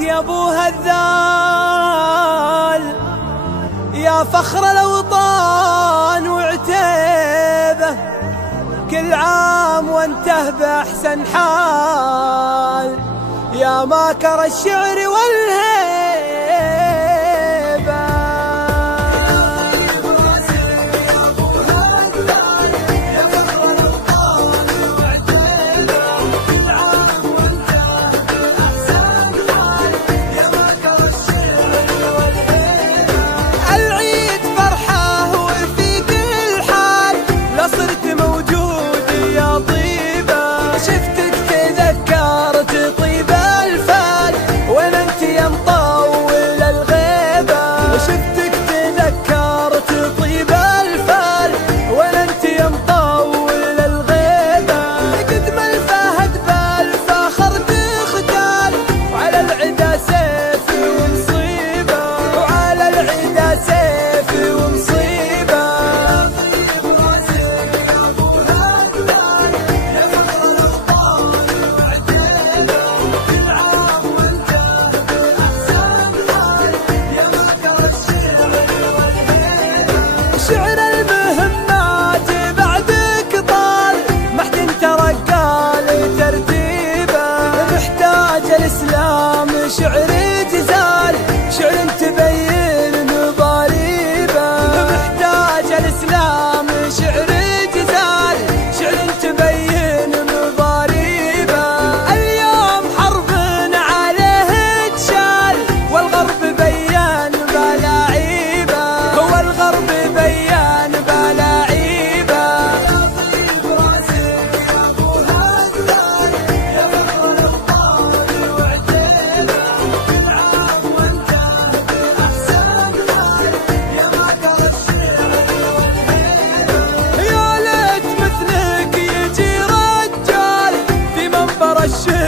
يا ابو هذال يا فخر الاوطان وعتيبه، كل عام وانته باحسن حال، يا ماكر الشعر والهيبه. شعر المهمات بعدك طال، ما حد ترقى لترتيبه، محتاج الاسلام شعر جزال، شعر تبين مضاريبه، محتاج الاسلام شعر جزال، شعر تبين مضاريبه. اليوم حرب عليه تشال، والغرب بين بلاعيبه، هو الغرب بيان بلاعيبه. يا طيب راسك يا ابو هذال يا فخر الاوطان وعتيبه، كل عام وانت باحسن حال، يا ماكر الشعر والهيبه. يا ليت مثلك يجي رجال في منبر الشعر